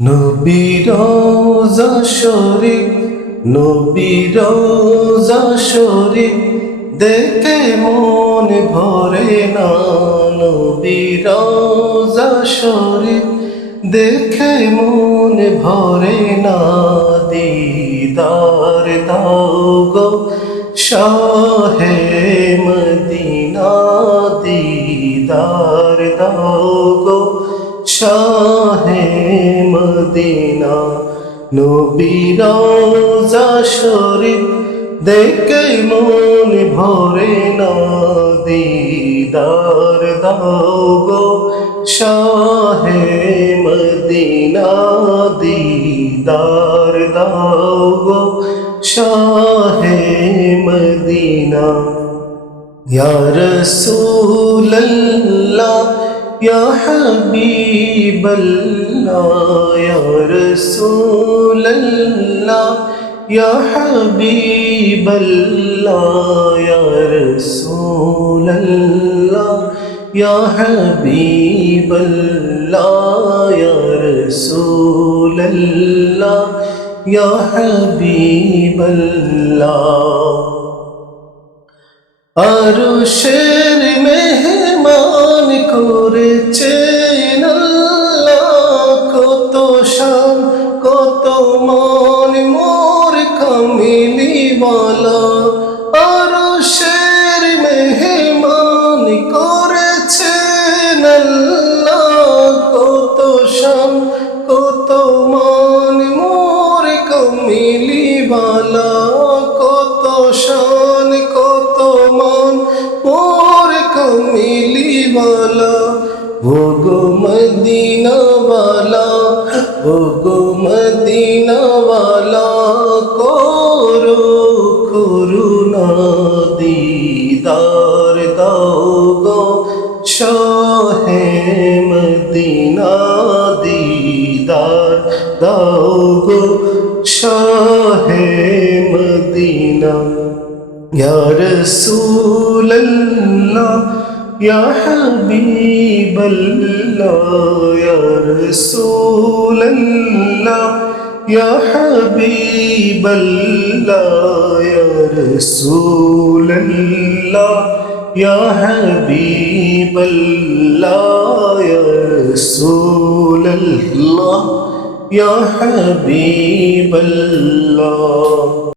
নবীর রওজা শরীফ, নবীর রওজা শরীফ দেখে মন ভরে না। নবীর রওজা শরীফ দেখে মন ভরে না। দিদার দাও গো শাহে মদিনা, দিদার দাও গো শাহে মদিনা। নবীর রওজা শরীফ দেখে মন ভরে না। দিদার দাও গো শাহে মদিনা, দিদার দাও গো শাহে মদিনা। ইয়া রাসূলুল্লাহ ইয়া হাবিবাল্লাহ, ইয়া রাসূলুল্লাহ ইয়া হাবিবাল্লাহ, ইয়া রাসূলুল্লাহ ইয়া হাবিবাল্লাহ, ইয়া রাসূলুল্লাহ ইয়া হাবিবাল্লাহ। আরশের মেহমান করেছেন আল্লাহ, কত শান কত মান মোর কামলিওয়ালা। আরশের মেহমান করেছেন আল্লাহ, কত শান কত মান মোর কামলিওয়ালা। কত শান কত মান মোর কামলিওয়ালা। ও গো মদিনাওয়ালা, ও গো মদিনাওয়ালা, করো করুণা। দিদার দাও গো শাহে মদিনা, দিদার দাও গো শাহে মদিনা। ইয়া রাসূলুল্লাহ ইয়া হাবিবাল্লাহ, ইয়া রাসূলুল্লাহ ইয়া হাবিবাল্লাহ, ইয়া রাসূলুল্লাহ ইয়া হাবিবাল্লাহ, ইয়া রাসূলুল্লাহ ইয়া হাবিবাল্লাহ।